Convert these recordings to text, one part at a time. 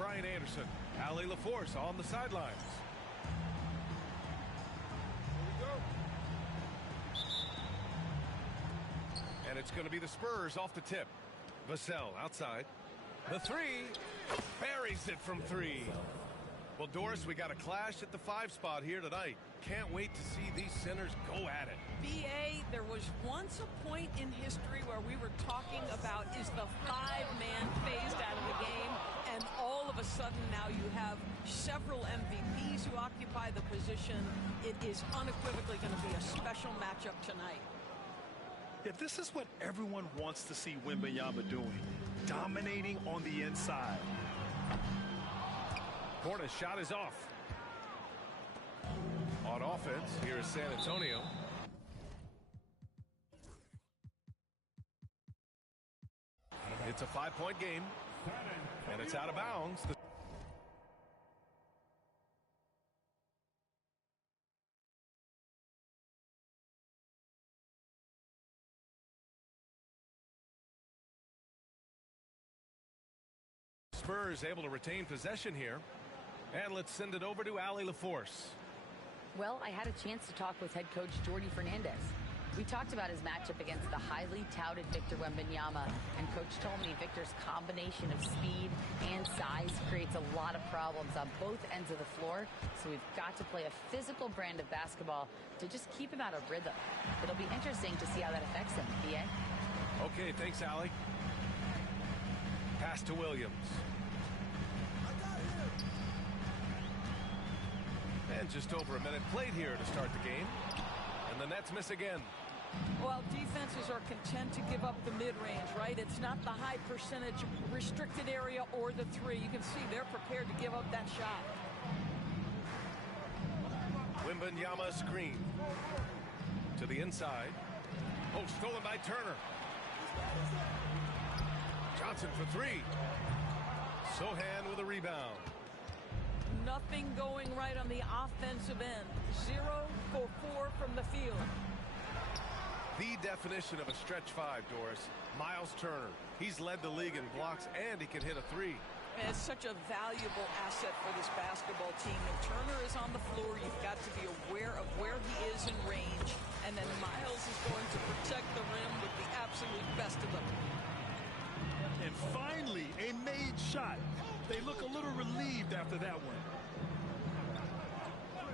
Brian Anderson. Ali LaForce on the sidelines. Here we go. And it's going to be the Spurs off the tip. Vassell outside. The three. Buries it from three. Well, Doris, we got a clash at the 5 spot here tonight. Can't wait to see these centers go at it. B.A., there was once a point in history where we were talking about is the 5-man phased out of the game, and all of a sudden now you have several MVPs who occupy the position. It is unequivocally going to be a special matchup tonight. Yeah, this is what everyone wants to see Wembanyama doing, dominating on the inside. Porter's shot is off. On offense, here is San Antonio. It's a 5-point game, and it's out of bounds. Spurs able to retain possession here. And let's send it over to Ali LaForce. Well, I had a chance to talk with head coach Jordi Fernandez. We talked about his matchup against the highly touted Victor Wembanyama, and coach told me Victor's combination of speed and size creates a lot of problems on both ends of the floor, so we've got to play a physical brand of basketball to just keep him out of rhythm. It'll be interesting to see how that affects him, B.A. Okay, thanks, Ali. Pass to Williams. And just over a minute played here to start the game. And the Nets miss again. Well, defenses are content to give up the mid-range, right? It's not the high percentage restricted area or the three. You can see they're prepared to give up that shot. Wembanyama screen. To the inside. Oh, stolen by Turner. Johnson for three. Sohan with a rebound. Nothing going right on the offensive end. 0 for 4 from the field. The definition of a stretch 5, Doris. Miles Turner. He's led the league in blocks, and he can hit a 3. And it's such a valuable asset for this basketball team. When Turner is on the floor, you've got to be aware of where he is in range. And then Miles is going to protect the rim with the absolute best of them. And finally, a made shot. They look a little relieved after that one.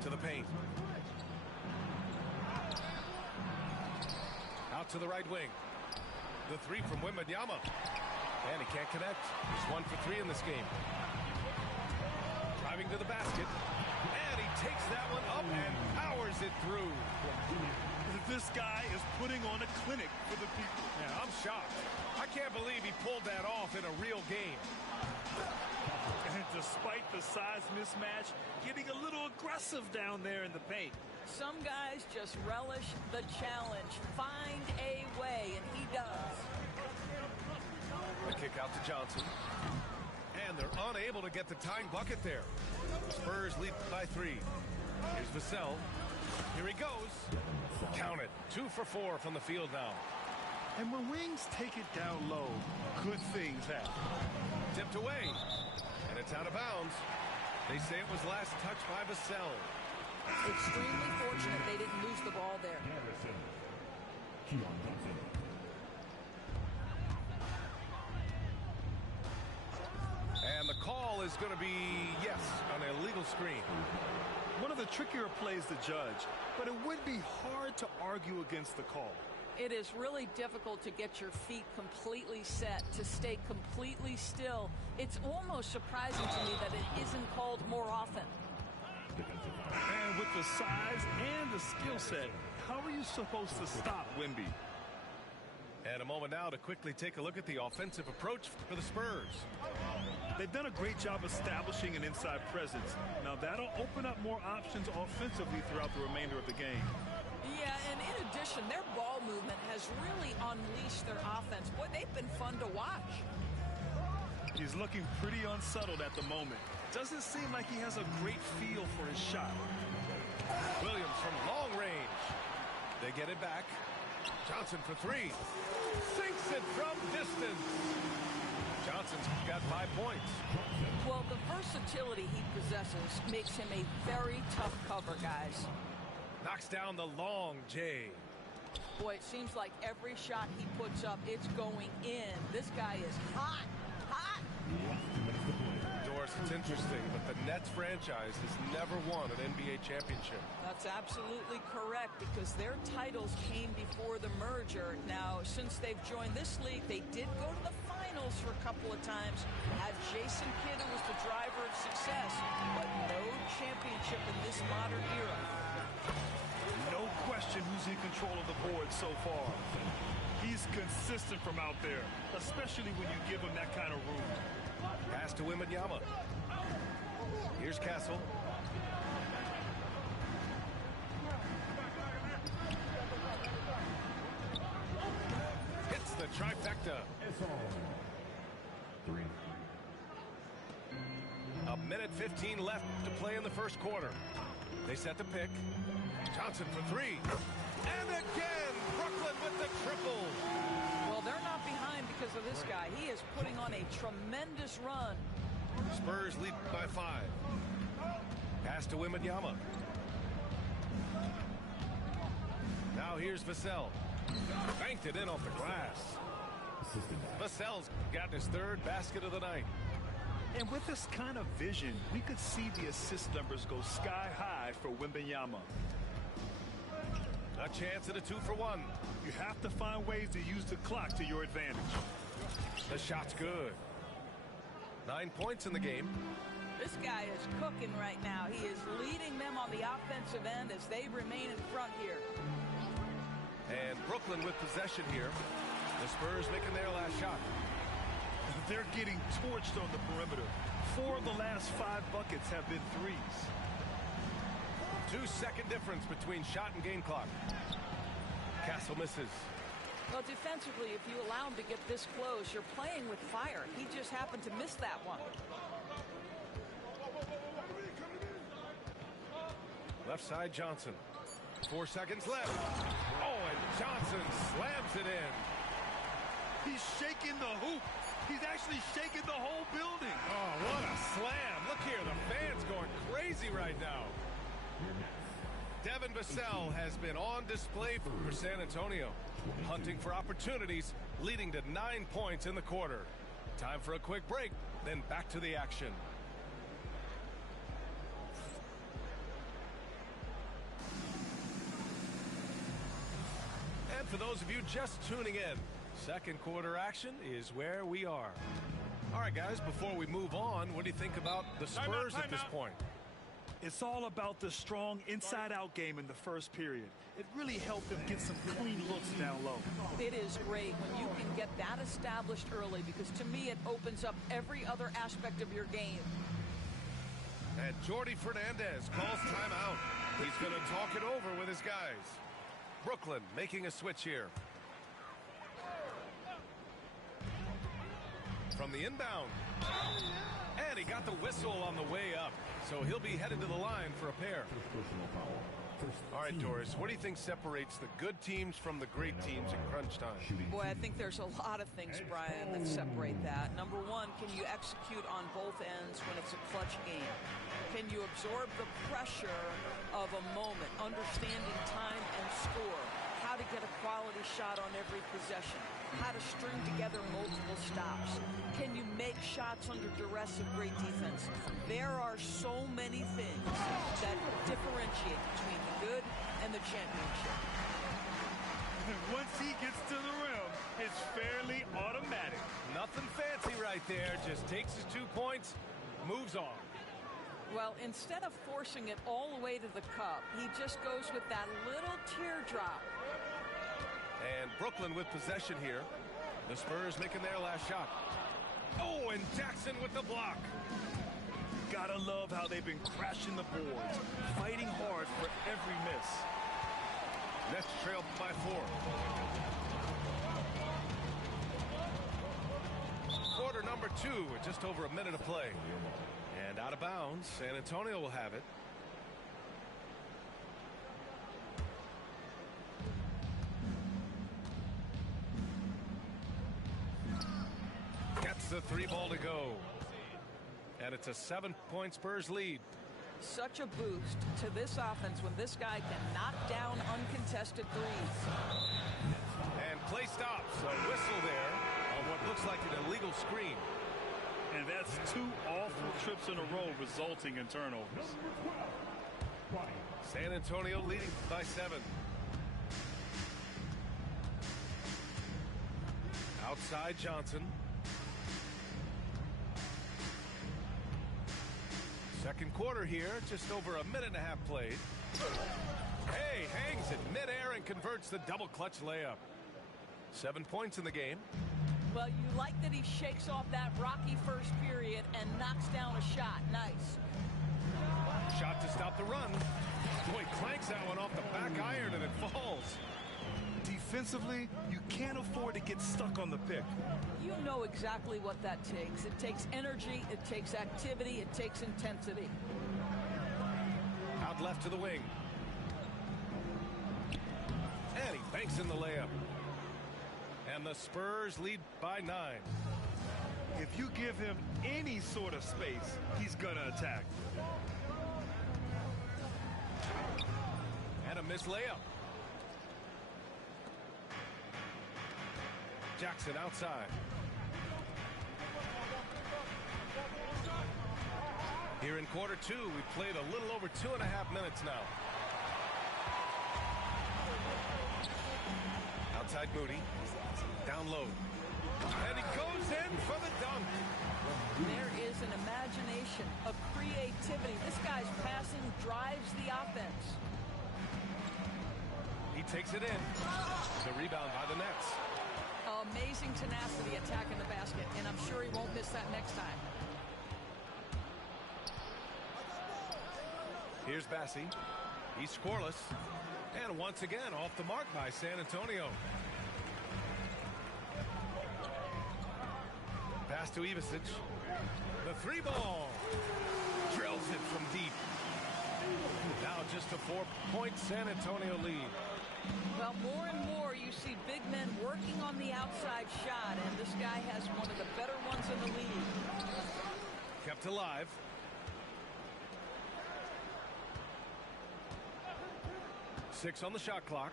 To the paint. Out to the right wing. The three from Wembanyama. And he can't connect. He's 1 for 3 in this game. Driving to the basket. And he takes that one up and powers it through. This guy is putting on a clinic for the people. Yeah, I'm shocked. I can't believe he pulled that off in a real game. And despite the size mismatch, getting a little aggressive down there in the paint. Some guys just relish the challenge. Find a way, and he does. A kick out to Johnson. And they're unable to get the tying bucket there. Spurs lead by 3. Here's Vassell. Here he goes. Count it. 2 for 4 from the field now. And when wings take it down low, good things happen. Tipped away. And it's out of bounds. They say it was last touched by Vassell. Extremely fortunate they didn't lose the ball there. And the call is going to be, yes, an illegal screen. One of the trickier plays to judge, but it would be hard to argue against the call. It is really difficult to get your feet completely set, to stay completely still. It's almost surprising to me that it isn't called more often. And with the size and the skill set, how are you supposed to stop Wemby? And a moment now to quickly take a look at the offensive approach for the Spurs. They've done a great job establishing an inside presence. Now that'll open up more options offensively throughout the remainder of the game. Yeah, and in addition, their ball movement has really unleashed their offense. Boy, they've been fun to watch. He's looking pretty unsettled at the moment. Doesn't seem like he has a great feel for his shot. Williams from long range. They get it back. Johnson for 3. Sinks it from distance. Johnson's got 5 points. Well, the versatility he possesses makes him a very tough cover, guys. Knocks down the long J. Boy, it seems like every shot he puts up, it's going in. This guy is hot, hot. Doris, it's interesting, but the Nets franchise has never won an NBA championship. That's absolutely correct, because their titles came before the merger. Now, since they've joined this league, they did go to the finals for a couple of times. Had Jason Kidd, who was the driver of success, but no championship in this modern era. No question who's in control of the board so far. He's consistent from out there, especially when you give him that kind of room. Pass to Wembanyama. Here's Castle. Hits the trifecta. A minute 15 left to play in the first quarter. They set the pick. Johnson for three. And again, Brooklyn with the triple. Well, they're not behind because of this guy. He is putting on a tremendous run. Spurs lead by 5. Pass to Wembanyama. Now here's Vassell. Banked it in off the glass. Vassell's got his 3rd basket of the night. And with this kind of vision, we could see the assist numbers go sky high for Wembanyama. A chance at a 2-for-1. You have to find ways to use the clock to your advantage. The shot's good. 9 points in the game. This guy is cooking right now. He is leading them on the offensive end as they remain in front here. And Brooklyn with possession here. The Spurs making their last shot. They're getting torched on the perimeter. 4 of the last 5 buckets have been threes. 2-second difference between shot and game clock. Castle misses. Well, defensively, if you allow him to get this close, you're playing with fire. He just happened to miss that one. Left side, Johnson. 4 seconds left. Oh, and Johnson slams it in. He's shaking the hoop. He's actually shaking the whole building. Oh, what a slam. Look here, the fans going crazy right now. Devin Vassell has been on display for San Antonio, hunting for opportunities, leading to 9 points in the quarter. Time for a quick break, then back to the action. And for those of you just tuning in, second quarter action is where we are. All right, guys, before we move on, what do you think about the Spurs at this point? It's all about the strong inside-out game in the first period. It really helped them get some clean looks down low. It is great when you can get that established early, because to me it opens up every other aspect of your game. And Jordi Fernandez calls timeout. He's going to talk it over with his guys. Brooklyn making a switch here. From the inbound. And he got the whistle on the way up. So he'll be headed to the line for a pair. All right, Doris, what do you think separates the good teams from the great teams in crunch time? Boy, I think there's a lot of things, Brian, that separate that. Number one, can you execute on both ends when it's a clutch game? Can you absorb the pressure of a moment, understanding time and score, how to get a quality shot on every possession, how to string together multiple stops? Can you make shots under duress of great defense? There are so many things that differentiate between the good and the championship. Once he gets to the rim, it's fairly automatic. Nothing fancy right there. Just takes his 2 points, moves on. Well, instead of forcing it all the way to the cup, he just goes with that little teardrop. And Brooklyn with possession here. The Spurs making their last shot. Oh, and Jackson with the block. Gotta love how they've been crashing the boards, fighting hard for every miss. Nets trailed by 4. Quarter number 2 with just over a minute to play. And out of bounds, San Antonio will have it. Gets the 3 ball to go. And it's a 7-point Spurs lead. Such a boost to this offense when this guy can knock down uncontested threes. And play stops. A whistle there on what looks like an illegal screen. And that's 2 awful trips in a row resulting in turnovers. San Antonio leading by 7. Outside Johnson. Second quarter here, just over a minute and a half played. Hey, hangs it midair and converts the double clutch layup. 7 points in the game. Well, you like that he shakes off that rocky first period and knocks down a shot. Nice. Shot to stop the run. Boy, clanks that one off the back iron and it falls. Defensively, you can't afford to get stuck on the pick. You know exactly what that takes. It takes energy, it takes activity, it takes intensity. Out left to the wing. And he banks in the layup. And the Spurs lead by 9. If you give him any sort of space, he's gonna attack. And a missed layup. Jackson outside. Here in quarter 2, we've played a little over 2.5 minutes now. Outside Moody. Down low. And he goes in for the dunk. There is an imagination, a creativity. This guy's passing drives the offense. He takes it in. The rebound by the Nets. Amazing tenacity attacking the basket, and I'm sure he won't miss that next time. Here's Bassi. He's scoreless. And once again, off the mark by San Antonio. Pass to Ivicic. The 3-ball. Drills it from deep. Now just a 4-point San Antonio lead. Well, more and more you see big men working on the outside shot, and this guy has one of the better ones in the league. Kept alive. Six on the shot clock.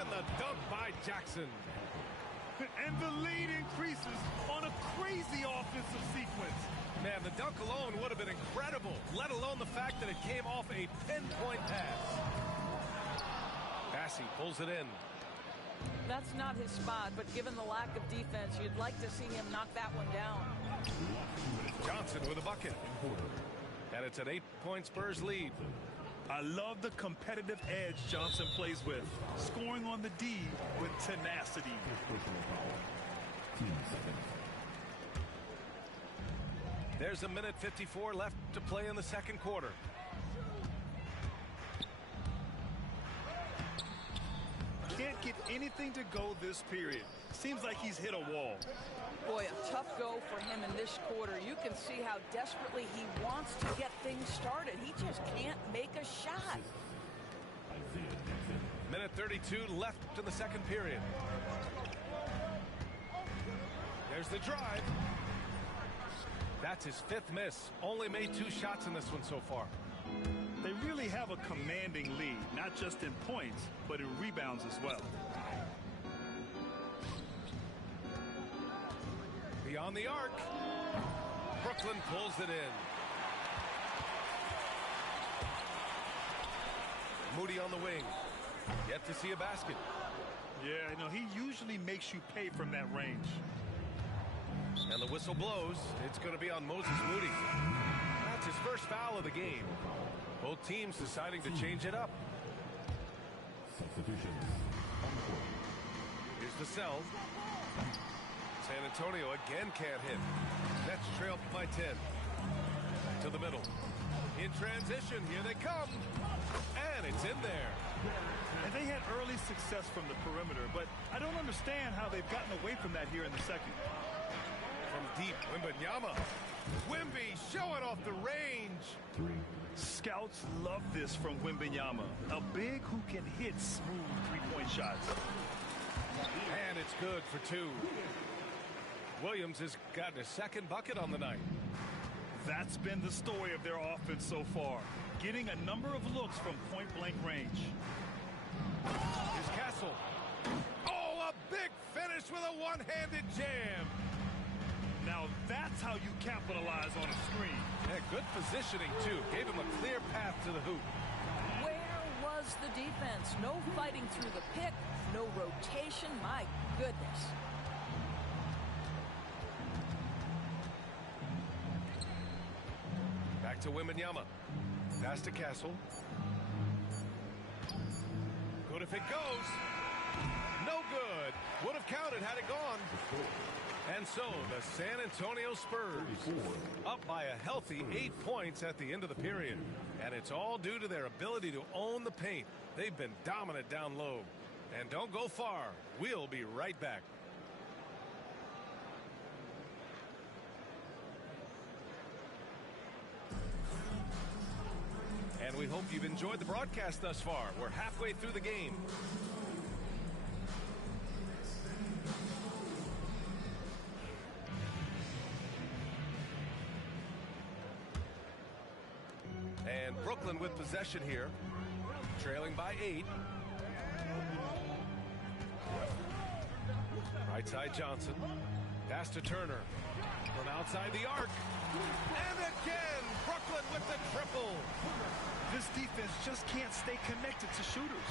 And the dunk by Jackson. And the lead increases on a crazy offensive sequence. Man, the dunk alone would have been incredible, let alone the fact that it came off a pinpoint pass. Bassi pulls it in. That's not his spot, but given the lack of defense, you'd like to see him knock that one down. Johnson with a bucket. And it's an 8-point Spurs lead. I love the competitive edge Johnson plays with, scoring on the D with tenacity. There's a minute 54 left to play in the second quarter. Can't get anything to go this period. Seems like he's hit a wall. Boy, a tough go for him in this quarter. You can see how desperately he wants to get things started. He just can't make a shot. Minute 32 left in the second period. There's the drive. That's his 5th miss. Only made 2 shots in this one so far. They really have a commanding lead, not just in points, but in rebounds as well. Beyond the arc. Brooklyn pulls it in. Moody on the wing. Yet to see a basket. Yeah, you know, he usually makes you pay from that range. And the whistle blows. It's going to be on Moses Moody. That's his first foul of the game. Both teams deciding to change it up. Here's the cell. San Antonio again can't hit. Nets trail by 10. To the middle. In transition, here they come. And it's in there. And they had early success from the perimeter, but I don't understand how they've gotten away from that here in the second. From deep, Wembanyama. Wemby showing off the range. Scouts love this from Wembanyama. A big who can hit smooth three-point shots. And it's good for 2. Williams has gotten his 2nd bucket on the night. That's been the story of their offense so far, getting a number of looks from point-blank range. Here's Castle. Oh, a big finish with a one-handed jam. Now that's how you capitalize on a screen. Yeah, good positioning, too. Gave him a clear path to the hoop. Where was the defense? No fighting through the pick, no rotation. My goodness. Back to Wembanyama. Pass to Castle. Good if it goes. No good. Would have counted had it gone. And so the San Antonio Spurs up by a healthy 8 points at the end of the period. And it's all due to their ability to own the paint. They've been dominant down low. And don't go far. We'll be right back. And we hope you've enjoyed the broadcast thus far. We're halfway through the game. And Brooklyn with possession here, trailing by 8. Right side Johnson. Pass to Turner. From outside the arc. And again, Brooklyn with the triple. This defense just can't stay connected to shooters.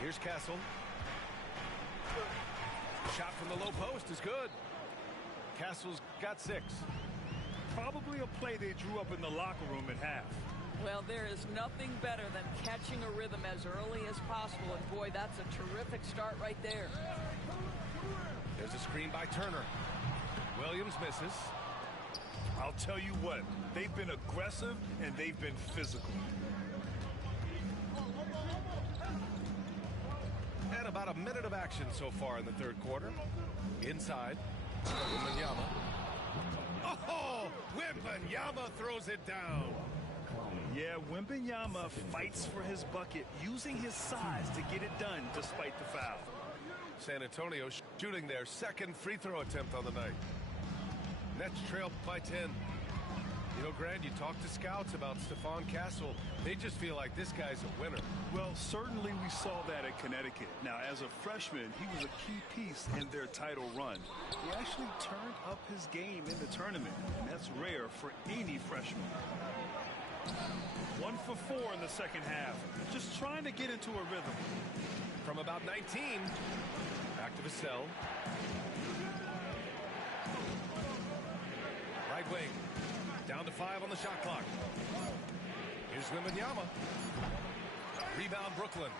Here's Castle. Shot from the low post is good. Castle's got 6. Probably a play they drew up in the locker room at half. Well, there is nothing better than catching a rhythm as early as possible. And boy, that's a terrific start right there. There's a screen by Turner. Williams misses. I'll tell you what, they've been aggressive and they've been physical. And about a minute of action so far in the third quarter. Inside, Wembanyama. Oh, Wembanyama throws it down. Yeah, Wembanyama fights for his bucket, using his size to get it done despite the foul. San Antonio shooting their second free throw attempt on the night. Nets trail by 10. You know, Grant, you talk to scouts about Stephon Castle. They just feel like this guy's a winner. Well, certainly we saw that at Connecticut. Now, as a freshman, he was a key piece in their title run. He actually turned up his game in the tournament, and that's rare for any freshman. 1 for 4 in the second half. Just trying to get into a rhythm. From about 19, back to Vassell. Right wing. Down to 5 on the shot clock. Here's Wembanyama. Rebound Brooklyn.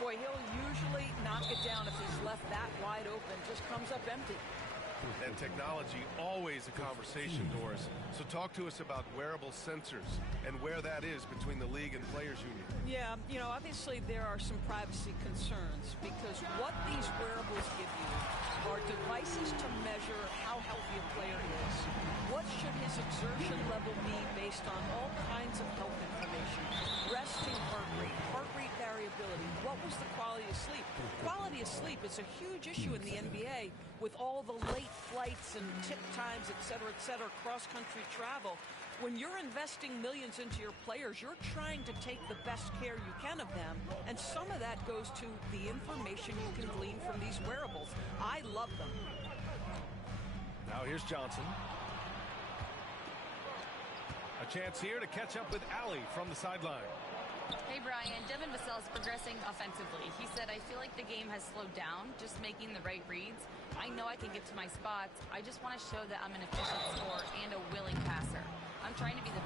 Boy, he'll usually knock it down if he's left that wide open. Just comes up empty. And technology, always a conversation, Doris. So talk to us about wearable sensors and where that is between the league and players union. Yeah, you know, obviously there are some privacy concerns because what these wearables give you are devices to measure how healthy a player is. What should his exertion level be based on all kinds of health information? Resting heart rate variability. What was the quality of sleep? Quality of sleep is a huge issue in the NBA with all the late flights and tip times, et cetera, cross-country travel. When you're investing millions into your players, you're trying to take the best care you can of them, and some of that goes to the information you can glean from these wearables. I love them. Now here's Johnson. A chance here to catch up with Allie from the sideline. Hey, Brian. Devin Vassell is progressing offensively. He said, I feel like the game has slowed down, just making the right reads. I know I can get to my spots. I just want to show that I'm an efficient scorer and a willing passer. I'm trying to be the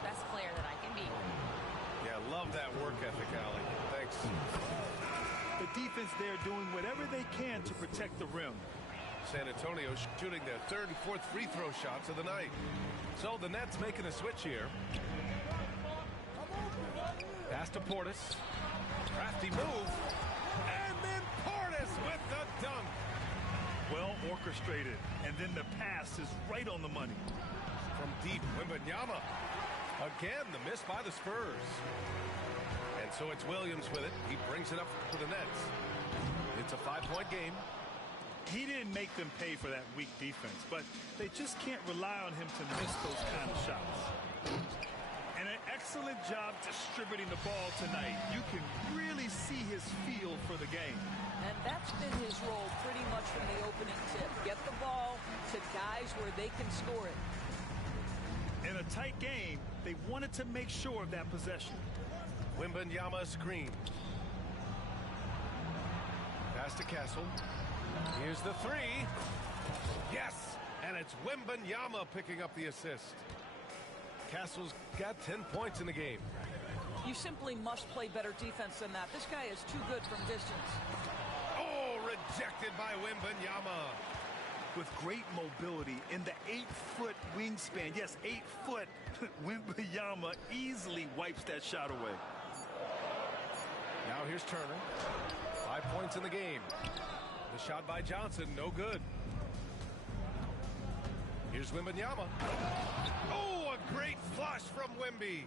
best player that I can be. Yeah, love that work ethic, Allie. Thanks. The defense there doing whatever they can to protect the rim. San Antonio shooting their 3rd and 4th free throw shots of the night. So the Nets making a switch here. Pass to Portis. Crafty move. And then Portis with the dunk. Well orchestrated. And then the pass is right on the money. From deep, Wembanyama. Again, the miss by the Spurs. So it's Williams with it. He brings it up for the Nets. It's a 5-point game. He didn't make them pay for that weak defense, but they just can't rely on him to miss those kind of shots. And an excellent job distributing the ball tonight. You can really see his feel for the game. And that's been his role pretty much from the opening tip. Get the ball to guys where they can score it. In a tight game, they wanted to make sure of that possession. Wembanyama screen. Pass to Castle. Here's the three. Yes! And it's Wembanyama picking up the assist. Castle's got 10 points in the game. You simply must play better defense than that. This guy is too good from distance. Oh, rejected by Wembanyama. With great mobility in the 8-foot wingspan. Yes, 8 foot. Wembanyama easily wipes that shot away. Now here's Turner. 5 points in the game. The shot by Johnson, no good. Here's Wembanyama. Oh, a great flush from Wemby.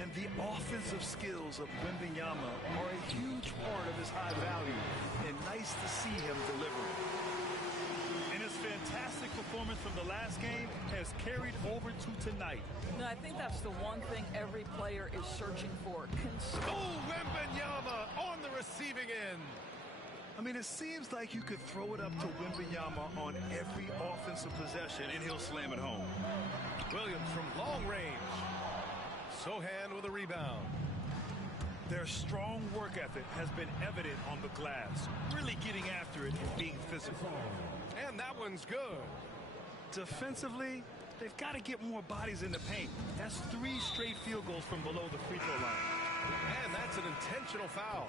And the offensive skills of Wembanyama are a huge part of his high value. And nice to see him deliver. And his fantastic performance from the last game has carried over to tonight. No, I think that's the one thing every player is searching for. Oh, Wembanyama on the receiving end. I mean, it seems like you could throw it up to Wembanyama on every offensive possession, and he'll slam it home. Williams from long range. Sohan with a rebound. Their strong work ethic has been evident on the glass, really getting after it and being physical. And that one's good. Defensively, they've got to get more bodies in the paint. That's 3 straight field goals from below the free throw line. And that's an intentional foul.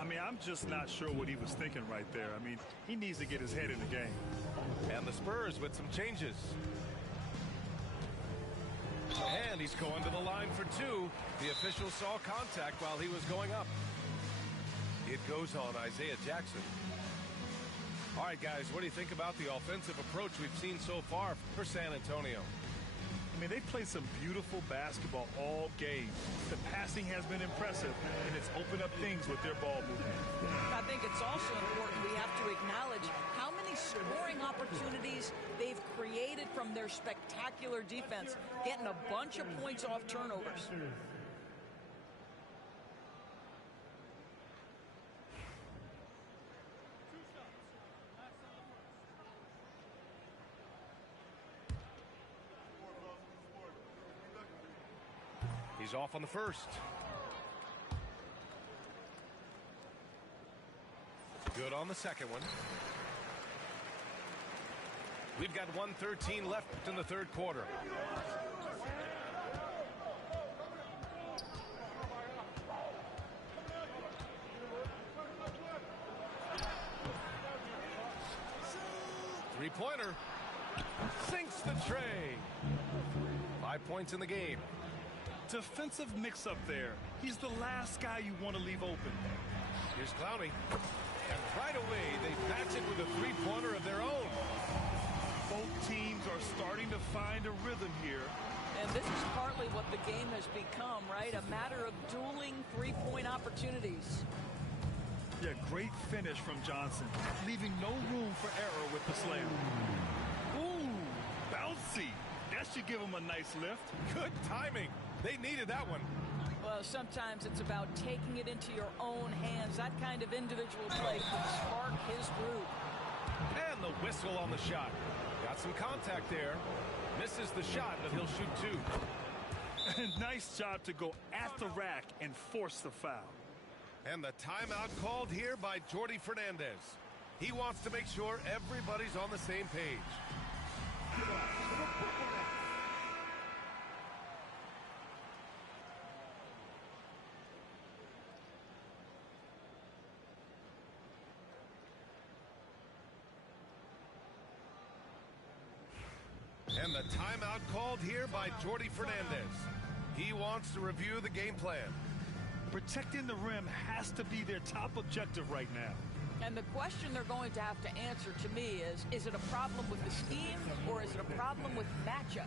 I mean, I'm just not sure what he was thinking right there. I mean, he needs to get his head in the game. And the Spurs with some changes. And he's going to the line for 2. The official saw contact while he was going up. It goes on Isaiah Jackson. All right, guys, what do you think about the offensive approach we've seen so far for San Antonio? I mean, they've played some beautiful basketball all game. The passing has been impressive, and it's opened up things with their ball movement. I think it's also important we have to acknowledge how many scoring opportunities they've created from their spectacular defense, getting a bunch of points off turnovers. He's off on the first. Good on the second one. We've got 1:13 left in the third quarter. Three-pointer. Sinks the tray. 5 points in the game. Defensive mix-up there. He's the last guy you want to leave open. Here's Clowney. And right away, they match it with a three-pointer of their own. Both teams are starting to find a rhythm here. And this is partly what the game has become, right? A matter of dueling three-point opportunities. Yeah, great finish from Johnson, leaving no room for error with the slam. Ooh, bouncy. That should give him a nice lift. Good timing. They needed that one. Well, sometimes it's about taking it into your own hands. That kind of individual play can spark his groove. And the whistle on the shot. Got some contact there. Misses the shot, but he'll shoot 2. Nice job to go at the rack and force the foul. And the timeout called here by Jordi Fernandez. He wants to make sure everybody's on the same page. And the timeout called here by Jordi Fernandez. He wants to review the game plan. Protecting the rim has to be their top objective right now. And the question they're going to have to answer to me is it a problem with the scheme or is it a problem with matchups?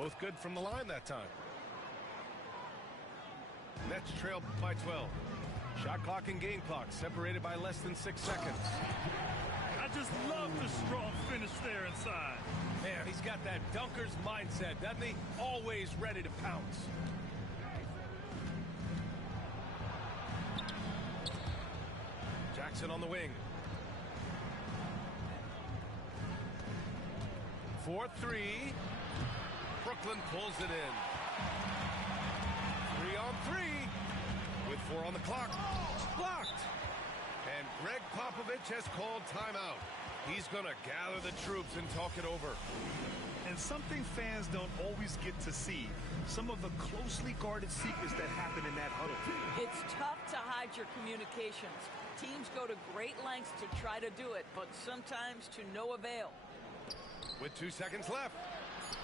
Both good from the line that time. Nets trail by 12. Shot clock and game clock separated by less than 6 seconds. I just love the strong finish there inside. Man, he's got that dunker's mindset, doesn't he? Always ready to pounce. Jackson on the wing. 4-3. Brooklyn pulls it in. 3-on-3 with 4 on the clock. Blocked. And Greg Popovich has called timeout. He's going to gather the troops and talk it over. And something fans don't always get to see. Some of the closely guarded secrets that happen in that huddle. It's tough to hide your communications. Teams go to great lengths to try to do it, but sometimes to no avail. With 2 seconds left.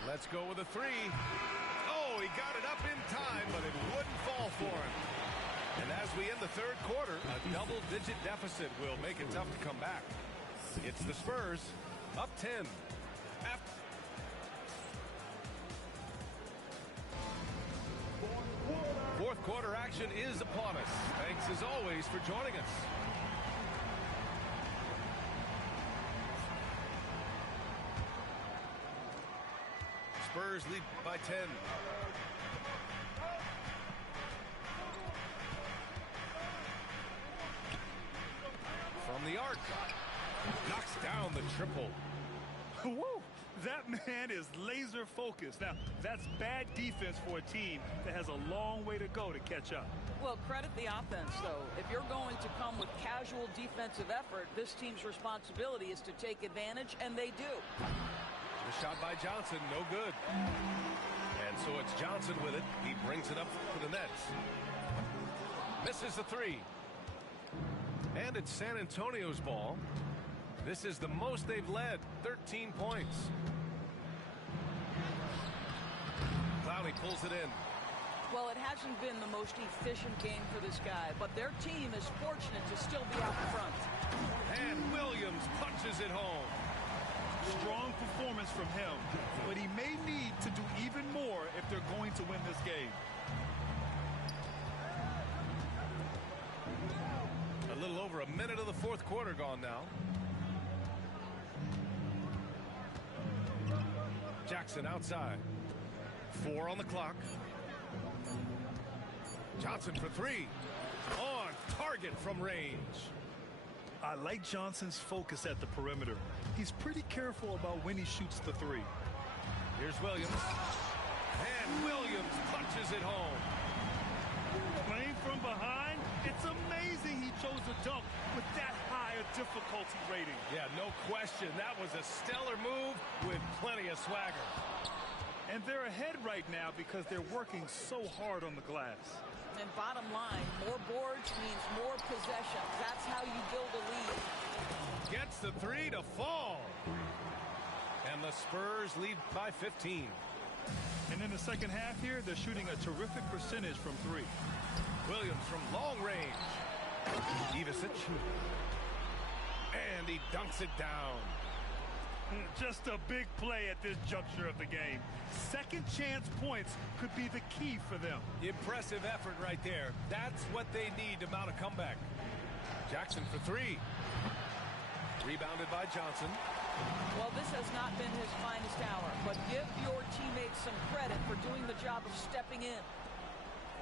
Let's go with a 3. Oh, he got it up in time, but it wouldn't fall for him. And as we end the third quarter, a double-digit deficit will make it tough to come back. It's the Spurs, up 10. Fourth quarter action is upon us. Thanks as always for joining us. Spurs lead by 10. From the arc. Knocks down the triple. Woo! That man is laser focused. Now, that's bad defense for a team that has a long way to go to catch up. Well, credit the offense, though. If you're going to come with casual defensive effort, this team's responsibility is to take advantage, and they do. The shot by Johnson, no good. And so it's Johnson with it. He brings it up for the Nets. Misses the 3. And it's San Antonio's ball. This is the most they've led, 13 points. Clowney pulls it in. Well, it hasn't been the most efficient game for this guy, but their team is fortunate to still be out front. And Williams punches it home. Strong performance from him, but he may need to do even more if they're going to win this game. A little over a minute of the fourth quarter gone now. Jackson outside. 4 on the clock. Johnson for 3. On target from range. I like Johnson's focus at the perimeter. He's pretty careful about when he shoots the 3. Here's Williams. And Williams punches it home. Playing from behind, it's amazing he chose a dunk with that high a difficulty rating. Yeah, no question. That was a stellar move with plenty of swagger. And they're ahead right now because they're working so hard on the glass. And bottom line, more boards means more possessions. That's how you build a lead. Gets the 3 to fall. And the Spurs lead by 15. And in the second half here, they're shooting a terrific percentage from 3. Williams from long range. Ivicic. And he dunks it down. Just a big play at this juncture of the game. Second chance points could be the key for them. Impressive effort right there. That's what they need to mount a comeback. Jackson for 3. Rebounded by Johnson. Well, this has not been his finest hour, but give your teammates some credit for doing the job of stepping in.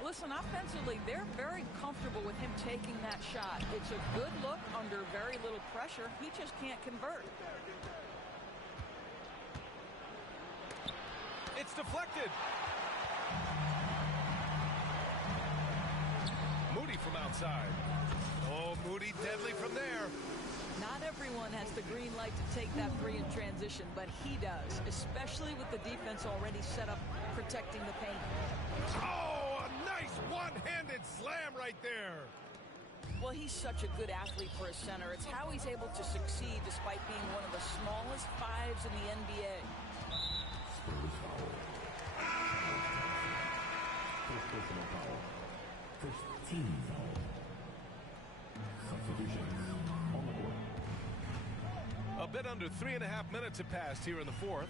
Listen, offensively, they're very comfortable with him taking that shot. It's a good look under very little pressure. He just can't convert. It's deflected. Moody from outside. Oh, Moody deadly from there. Not everyone has the green light to take that 3 in transition, but he does, especially with the defense already set up protecting the paint. Oh, a nice one-handed slam right there. Well, he's such a good athlete for a center. It's how he's able to succeed despite being one of the smallest 5s in the NBA. Spurs foul. First personal foul. First team foul. Substitutions on the court. A bit under 3.5 minutes have passed here in the fourth.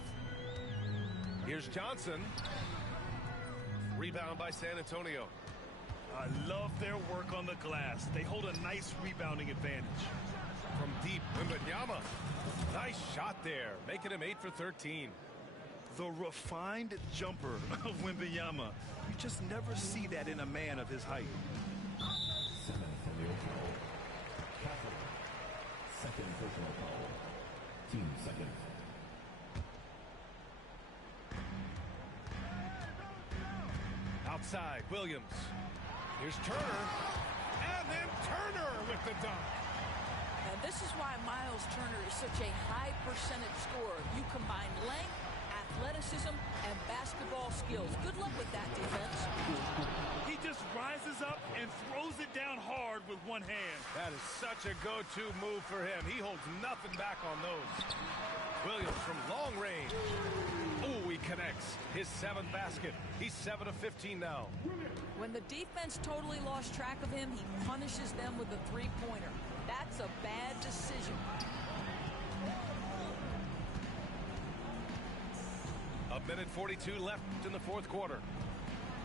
Here's Johnson. Rebound by San Antonio. I love their work on the glass. They hold a nice rebounding advantage. From deep, Wembanyama. Nice shot there, making him 8 for 13. The refined jumper of Wembanyama. You just never see that in a man of his height. San Antonio foul. Castle. Second personal foul. Team second. Outside, Williams. Here's Turner. And then Turner with the dunk. And this is why Miles Turner is such a high percentage scorer. You combine length, athleticism, and basketball skills. Good luck with that defense. He just rises up and throws it down hard with one hand. That is such a go-to move for him. He holds nothing back on those. Williams from long range. Oh, he connects. His 7th basket. He's 7 of 15 now. When the defense totally lost track of him, he punishes them with a three-pointer. That's a bad decision. A minute 42 left in the 4th quarter.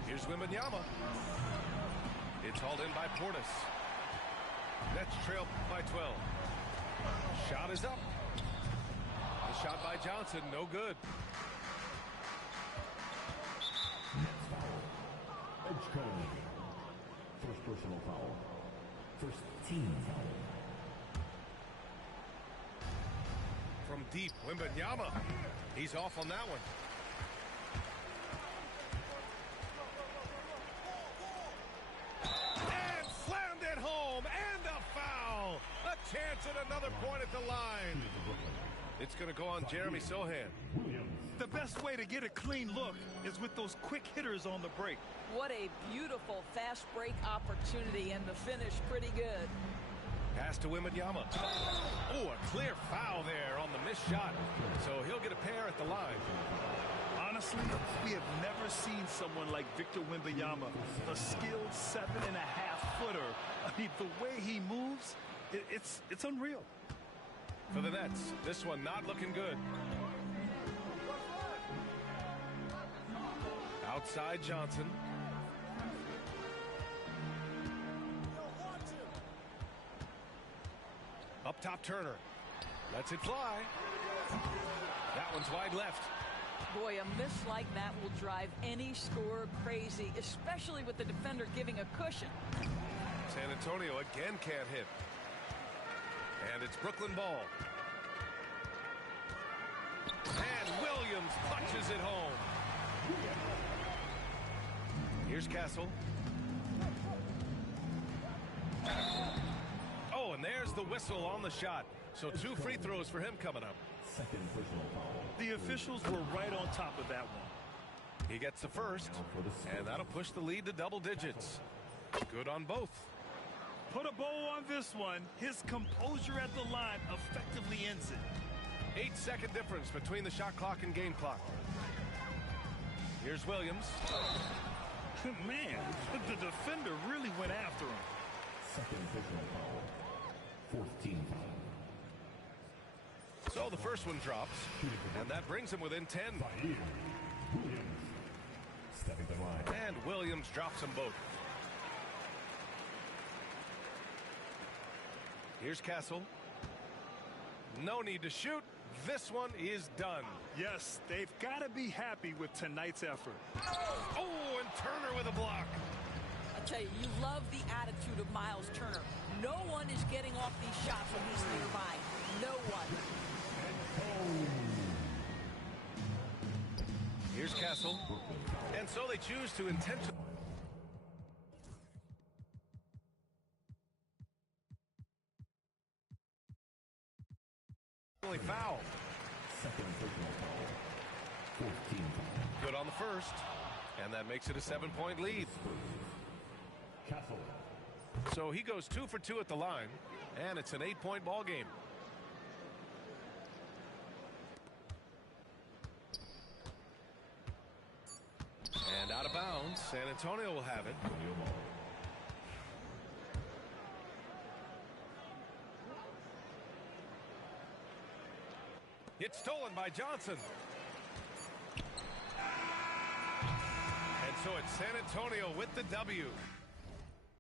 Here's Wembanyama. It's hauled in by Portis. Nets trail by 12. Shot is up. The shot by Johnson, no good. Nets foul. Edge code. First personal foul. First team foul. From deep, Wembanyama. He's off on that one. And slammed it home. And a foul. A chance at another point at the line. It's going to go on Jeremy Sohan. The best way to get a clean look is with those quick hitters on the break. What a beautiful fast break opportunity, and the finish pretty good. Pass to Wembanyama. Oh, a clear foul there on the missed shot. So he'll get a pair at the line. Honestly, we have never seen someone like Victor Wembanyama, a skilled 7.5-footer. I mean, the way he moves, it's unreal. For the Nets, this one not looking good. Outside Johnson. Up top Turner. Lets it fly. That one's wide left. Boy, a miss like that will drive any scorer crazy, especially with the defender giving a cushion. San Antonio again can't hit. And it's Brooklyn ball. And Williams punches it home. Here's Castle. Oh, and there's the whistle on the shot. So 2 free throws for him coming up. Second personal foul. The officials were right on top of that one. He gets the first, and that'll push the lead to double digits. Good on both. Put a bow on this one. His composure at the line effectively ends it. 8-second difference between the shot clock and game clock. Here's Williams. Man, the defender really went after him. Second personal foul. Fourth team foul. So the first one drops, and that brings him within 10. Williams. Stepping the line. And Williams drops them both. Here's Castle. No need to shoot. This one is done. Yes, they've got to be happy with tonight's effort. Oh, and Turner with a block. I tell you, you love the attitude of Miles Turner. No one is getting off these shots when he's nearby. No one. Here's Castle. And so they choose to intentionally foul. Second personal foul. 14 foul. Good on the first. And that makes it a 7-point lead. Castle. So he goes 2 for 2 at the line. And it's an 8-point ball game. And out of bounds. San Antonio will have it. It's stolen by Johnson. And so it's San Antonio with the W.